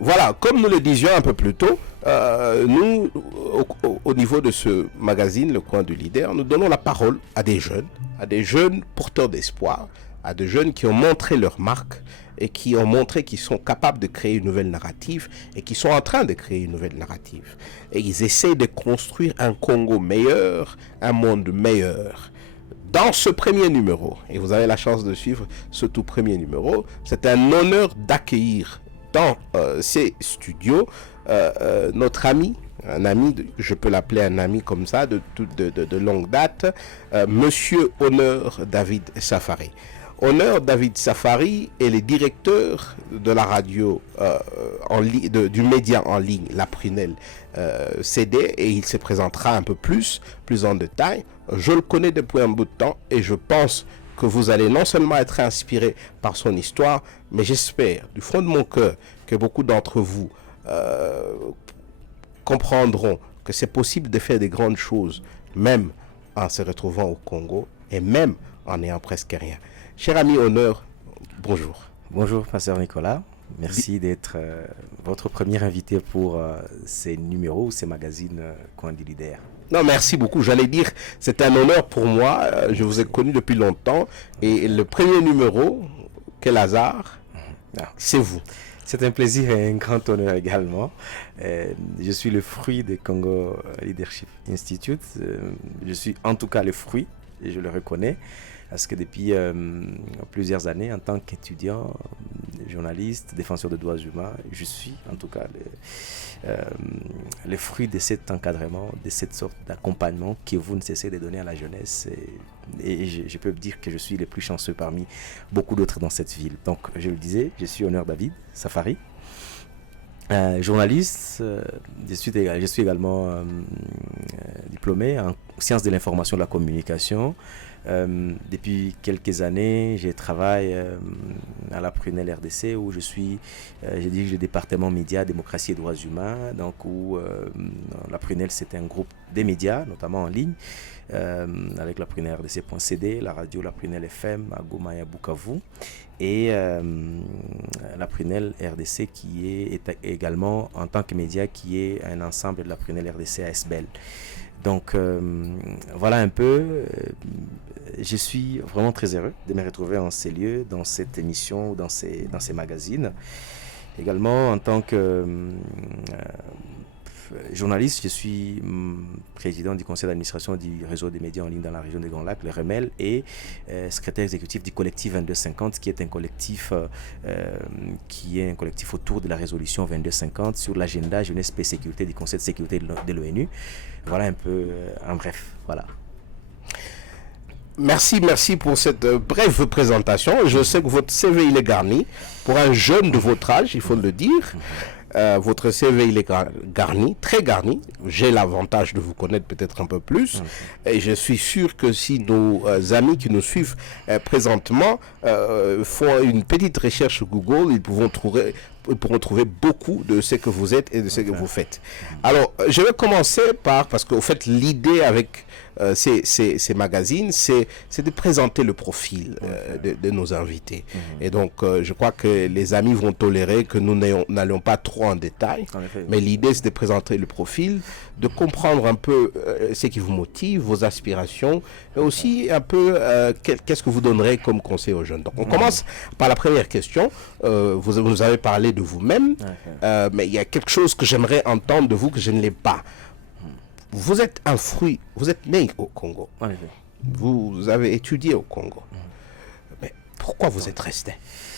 Voilà, comme nous le disions un peu plus tôt, nous, au niveau de ce magazine, Le Coin du Leader, nous donnons la parole à des jeunes porteurs d'espoir, à des jeunes qui ont montré leur marque et qui ont montré qu'ils sont capables de créer une nouvelle narrative et qui sont en train de créer une nouvelle narrative. Et ils essaient de construire un Congo meilleur, un monde meilleur. Dans ce premier numéro, et vous avez la chance de suivre ce tout premier numéro, c'est un honneur d'accueillir dans ces studios notre ami, un ami, je peux l'appeler un ami comme ça, de longue date, Monsieur Honneur David Safari. Honneur David Safari est le directeur de la radio du média en ligne La Prunelle CD, et il se présentera un peu plus en détail. Je le connais depuis un bout de temps et je pense que vous allez non seulement être inspiré par son histoire, mais j'espère du fond de mon cœur que beaucoup d'entre vous comprendront que c'est possible de faire des grandes choses, même en se retrouvant au Congo et même en n'ayant presque rien. Cher ami Honneur, bonjour. Bonjour, Pasteur Nicolas. Merci d'être votre premier invité pour ces numéros, ces magazines Coin du Leader. Non, merci beaucoup. J'allais dire, c'est un honneur pour moi. Je vous ai connu depuis longtemps. Et le premier numéro, quel hasard, c'est vous. C'est un plaisir et un grand honneur également. Je suis le fruit de Congo Leadership Institute. Je suis en tout cas le fruit, et je le reconnais. Parce que depuis plusieurs années, en tant qu'étudiant, journaliste, défenseur des droits humains, je suis en tout cas le fruit de cet encadrement, de cette sorte d'accompagnement que vous ne cessez de donner à la jeunesse. Et je peux dire que je suis le plus chanceux parmi beaucoup d'autres dans cette ville. Donc, je le disais, je suis Honneur David Safari. Journaliste, je suis également diplômé en sciences de l'information et de la communication. Depuis quelques années, je travaille à la Prunelle RDC où je dirige le département médias, démocratie et droits humains. Donc où la Prunelle c'est un groupe des médias, notamment en ligne, avec la Prunelle RDC.cd, la radio La Prunelle FM à Goma et à Bukavu, et la Prunelle RDC qui est également en tant que média qui est un ensemble de la Prunelle RDC à Esbel. Donc voilà un peu, je suis vraiment très heureux de me retrouver en ces lieux, dans cette émission, dans ces magazines. Également en tant que journaliste, je suis président du conseil d'administration du réseau des médias en ligne dans la région des Grands Lacs, le REMEL, et secrétaire exécutif du collectif 2250, qui est un collectif autour de la résolution 2250 sur l'agenda jeunesse, paix, sécurité du Conseil de sécurité de l'ONU. Voilà un peu, en bref, voilà. Merci pour cette brève présentation. Je sais que votre CV il est garni. Pour un jeune de votre âge, il faut le dire. Votre CV il est garni, très garni. J'ai l'avantage de vous connaître peut-être un peu plus. Et je suis sûr que si nos amis qui nous suivent présentement font une petite recherche sur Google, ils pourront trouver beaucoup de ce que vous êtes et de ce que vous faites. Alors, je vais commencer parce qu'au fait, l'idée avec ces magazines, c'est de présenter le profil de nos invités. Et donc, je crois que les amis vont tolérer que nous n'allions pas trop en détail. Mais l'idée, c'est de présenter le profil, de comprendre un peu ce qui vous motive, vos aspirations, mais aussi un peu qu'est-ce que vous donnerez comme conseil aux jeunes. Donc, on commence par la première question. Vous avez parlé de vous-même, mais il y a quelque chose que j'aimerais entendre de vous que je ne l'ai pas. Vous êtes un fruit, vous êtes né au Congo. Vous avez étudié au Congo. Mais pourquoi vous êtes resté?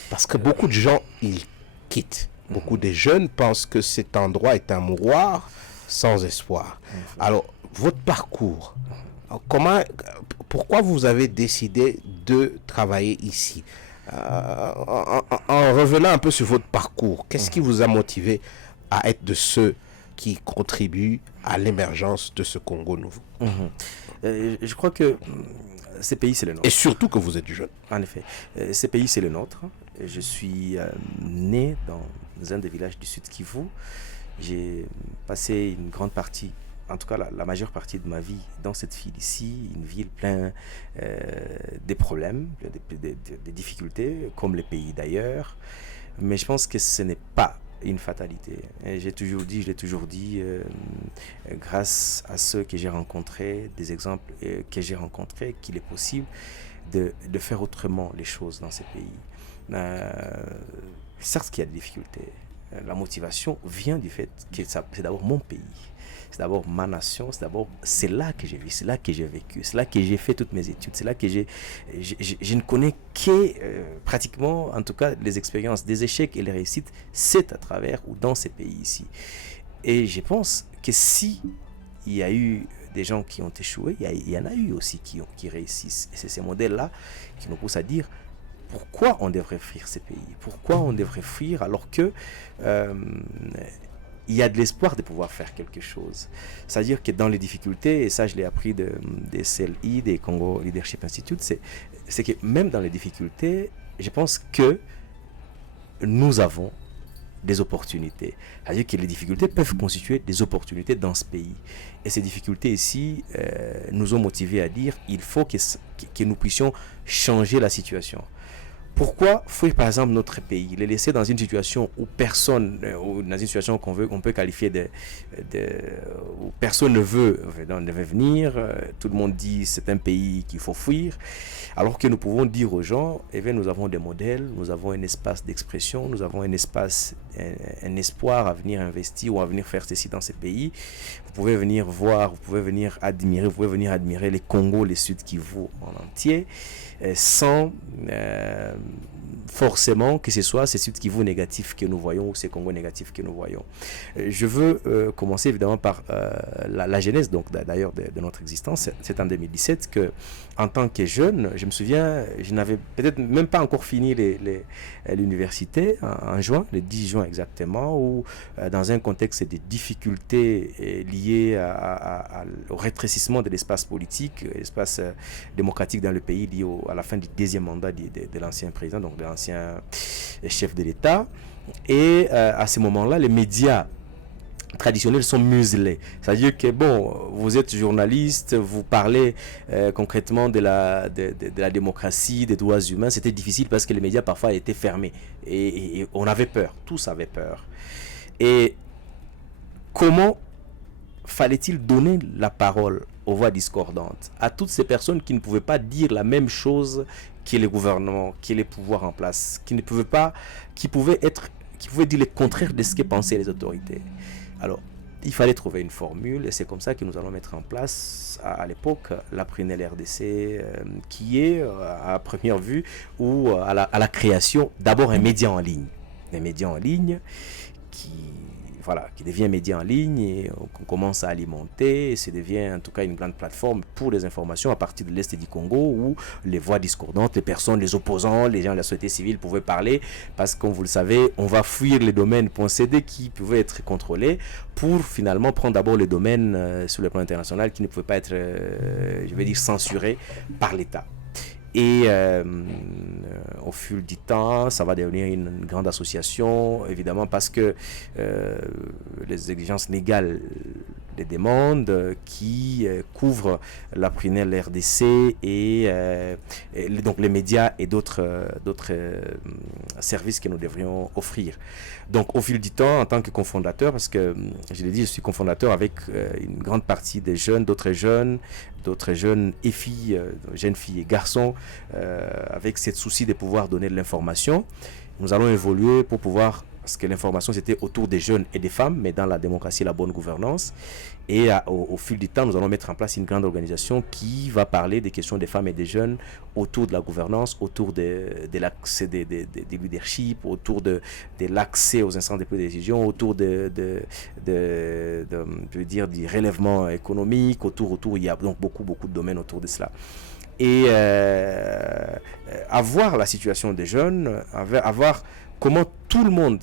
Parce que beaucoup de gens, ils quittent. Beaucoup de jeunes pensent que cet endroit est un mouroir sans espoir. Alors, votre parcours, pourquoi vous avez décidé de travailler ici? En revenant un peu sur votre parcours, qu'est-ce qui vous a motivé à être de ceux qui contribuent à l'émergence de ce Congo nouveau? Je crois que ce pays, c'est le nôtre. Et surtout que vous êtes jeune. En effet. Ce pays, c'est le nôtre. Je suis né dans un des villages du Sud Kivu. J'ai passé une grande partie, en tout cas la majeure partie de ma vie dans cette ville ici, une ville pleine de problèmes, des difficultés, comme les pays d'ailleurs. Mais je pense que ce n'est pas une fatalité. Et je l'ai toujours dit, grâce à ceux que j'ai rencontrés, des exemples que j'ai rencontrés, qu'il est possible de faire autrement les choses dans ces pays. Certes qu'il y a des difficultés. La motivation vient du fait que c'est d'abord mon pays. C'est d'abord ma nation, c'est là que j'ai vécu, c'est là que j'ai vécu, c'est là que j'ai fait toutes mes études, c'est là que je ne connais que pratiquement, en tout cas, les expériences, des échecs et les réussites, c'est à travers ou dans ces pays ici. Et je pense que si il y a eu des gens qui ont échoué, il y en a eu aussi qui réussissent. Et c'est ces modèles-là qui nous poussent à dire pourquoi on devrait fuir ces pays, pourquoi on devrait fuir alors que il y a de l'espoir de pouvoir faire quelque chose. C'est-à-dire que dans les difficultés, et ça je l'ai appris des CLI, des Congo Leadership Institute, c'est que même dans les difficultés, je pense que nous avons des opportunités. C'est-à-dire que les difficultés peuvent constituer des opportunités dans ce pays. Et ces difficultés ici nous ont motivés à dire qu'il faut que nous puissions changer la situation. Pourquoi fuir par exemple notre pays, les laisser dans une situation où personne, ou dans une situation qu'on peut qualifier où personne ne veut venir, tout le monde dit c'est un pays qu'il faut fuir, alors que nous pouvons dire aux gens, eh bien, nous avons des modèles, nous avons un espace d'expression, nous avons un espace, un espoir à venir investir ou à venir faire ceci dans ces pays. Vous pouvez venir voir, vous pouvez venir admirer les Congo, les Sud Kivu en entier, sans forcément que ce soit ces Sud Kivu négatifs que nous voyons ou ces Congo négatifs que nous voyons. Je veux commencer évidemment par la genèse donc d'ailleurs de notre existence. C'est en 2017 que, en tant que jeune, je me souviens, je n'avais peut-être même pas encore fini l'université en juin, le 10 juin exactement, où dans un contexte de difficultés liées au rétrécissement de l'espace politique, l'espace démocratique dans le pays lié à la fin du deuxième mandat de l'ancien président, donc de l'ancien chef de l'État. Et à ce moment-là, les médias traditionnels sont muselés. C'est-à-dire que, bon, vous êtes journaliste, vous parlez concrètement de la démocratie, des droits humains. C'était difficile parce que les médias parfois étaient fermés. Et on avait peur, tous avaient peur. Et comment fallait-il donner la parole aux voix discordantes, à toutes ces personnes qui ne pouvaient pas dire la même chose que les gouvernements, que les pouvoirs en place, qui pouvaient dire le contraire de ce que pensaient les autorités. Alors, il fallait trouver une formule, et c'est comme ça que nous allons mettre en place, à l'époque, la Prunelle RDC, qui est, à première vue, ou à la création, d'abord un média en ligne. Un média en ligne qui devient média en ligne et qu'on commence à alimenter, et ça devient en tout cas une grande plateforme pour les informations à partir de l'Est du Congo, où les voix discordantes, les personnes, les opposants, les gens de la société civile pouvaient parler, parce que comme vous le savez, on va fuir les domaines .cd qui pouvaient être contrôlés pour finalement prendre d'abord les domaines sur le plan international qui ne pouvaient pas être, censurés par l'État. Et au fil du temps, ça va devenir une grande association, évidemment, parce que les exigences légales des demandes qui couvrent la Prunelle RDC et donc les médias et d'autres services que nous devrions offrir. Donc au fil du temps, en tant que cofondateur, parce que je l'ai dit, je suis cofondateur avec une grande partie des jeunes, d'autres jeunes et filles, jeunes filles et garçons, avec ce souci de pouvoir donner de l'information. Nous allons évoluer pour pouvoir, parce que l'information c'était autour des jeunes et des femmes, mais dans la démocratie, la bonne gouvernance. Et au fil du temps, nous allons mettre en place une grande organisation qui va parler des questions des femmes et des jeunes autour de la gouvernance, autour de l'accès des leaderships, autour de l'accès aux instances de prise de décision, autour du relèvement économique, autour, il y a donc beaucoup de domaines autour de cela. Et à voir la situation des jeunes, à voir comment tout le monde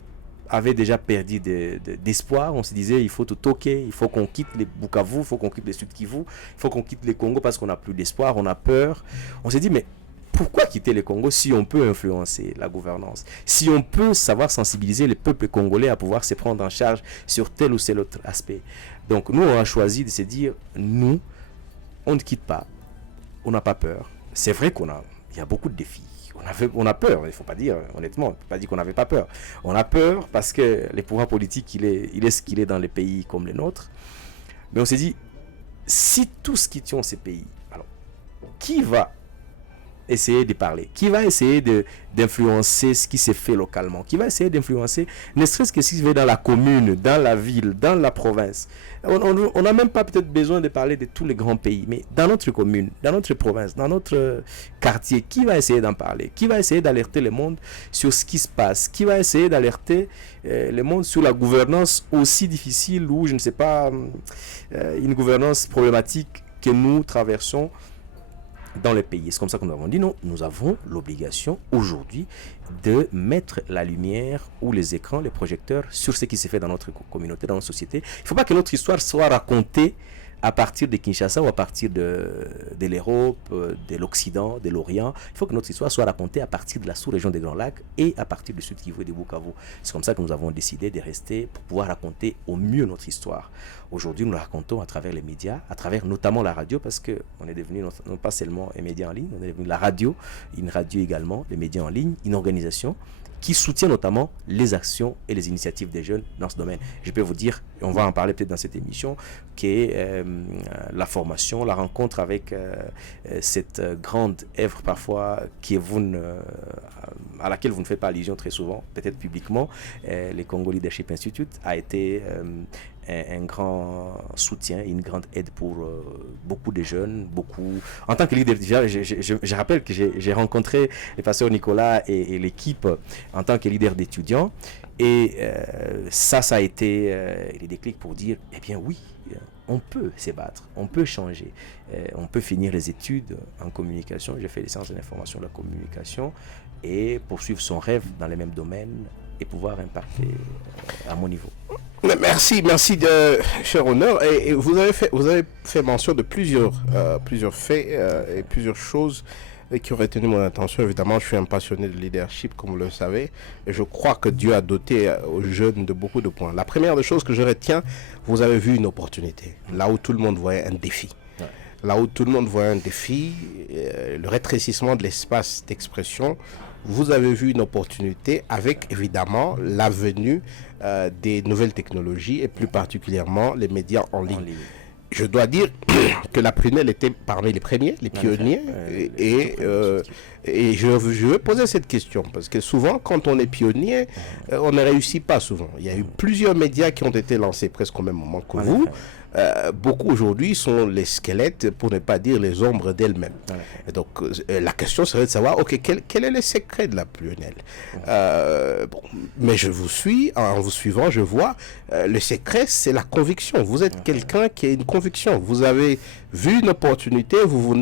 avait déjà perdu d'espoir. On se disait, il faut tout toquer, il faut qu'on quitte les Bukavu, il faut qu'on quitte les Sud Kivu, il faut qu'on quitte les Congo parce qu'on n'a plus d'espoir, on a peur. On s'est dit, mais pourquoi quitter les Congo si on peut influencer la gouvernance, si on peut savoir sensibiliser les peuples congolais à pouvoir se prendre en charge sur tel ou tel autre aspect. Donc nous, on a choisi de se dire, nous, on ne quitte pas, on n'a pas peur. C'est vrai il y a beaucoup de défis. on a peur, il ne faut pas dire, honnêtement, on ne peut pas dire qu'on n'avait pas peur. On a peur parce que les pouvoirs politiques, il est ce qu'il est dans les pays comme les nôtres. Mais on s'est dit, si tous quittions ces pays, alors qui va essayer de parler? Qui va essayer d'influencer ce qui s'est fait localement? Qui va essayer d'influencer, ne serait-ce que ce qui se fait dans la commune, dans la ville, dans la province? On n'a même pas peut-être besoin de parler de tous les grands pays, mais dans notre commune, dans notre province, dans notre quartier, qui va essayer d'en parler? Qui va essayer d'alerter le monde sur ce qui se passe? Qui va essayer d'alerter le monde sur la gouvernance aussi difficile ou, je ne sais pas, une gouvernance problématique que nous traversons dans les pays? C'est comme ça que nous avons dit non, nous avons l'obligation aujourd'hui de mettre la lumière ou les écrans, les projecteurs sur ce qui s'est fait dans notre communauté, dans notre société. Il ne faut pas que notre histoire soit racontée à partir de Kinshasa ou à partir de l'Europe, de l'Occident, de l'Orient. Il faut que notre histoire soit racontée à partir de la sous-région des Grands Lacs et à partir du Sud Kivu et de Bukavu. C'est comme ça que nous avons décidé de rester pour pouvoir raconter au mieux notre histoire. Aujourd'hui, nous la racontons à travers les médias, à travers notamment la radio, parce qu'on est devenu non pas seulement un média en ligne, on est devenu la radio, une radio également, les médias en ligne, une organisation qui soutient notamment les actions et les initiatives des jeunes dans ce domaine. Je peux vous dire, on va en parler peut-être dans cette émission, que la formation, la rencontre avec cette grande œuvre parfois à laquelle vous ne faites pas allusion très souvent, peut-être publiquement, les Congo Leadership Institute a été un grand soutien, une grande aide pour beaucoup de jeunes, En tant que leader, je rappelle que j'ai rencontré le pasteur Nicolas et l'équipe en tant que leader d'étudiants, et ça a été les déclics pour dire, eh bien oui, on peut se battre, on peut changer, on peut finir les études en communication. J'ai fait les sciences de l'information et de la communication et poursuivre son rêve dans les mêmes domaines et pouvoir impacter à mon niveau. Merci, cher honneur. Et vous avez fait mention de plusieurs faits et plusieurs choses qui ont retenu mon attention. Évidemment, je suis un passionné de leadership, comme vous le savez, et je crois que Dieu a doté aux jeunes de beaucoup de points. La première des choses que je retiens, vous avez vu une opportunité, là où tout le monde voyait un défi. Là où tout le monde voit un défi, le rétrécissement de l'espace d'expression, vous avez vu une opportunité avec évidemment la venue des nouvelles technologies et plus particulièrement les médias en ligne. Je dois dire que la Prunelle était parmi les premiers, les pionniers, et je veux poser cette question parce que souvent quand on est pionnier, on ne réussit pas souvent. Il y a eu plusieurs médias qui ont été lancés presque au même moment que vous. Beaucoup aujourd'hui sont les squelettes, pour ne pas dire les ombres d'elles-mêmes. Et donc la question serait de savoir, ok, quel est le secret de la Prunelle? Mais je vous suis, en vous suivant, je vois, le secret c'est la conviction. Vous êtes quelqu'un qui a une conviction. Vous avez vu une opportunité, vous vous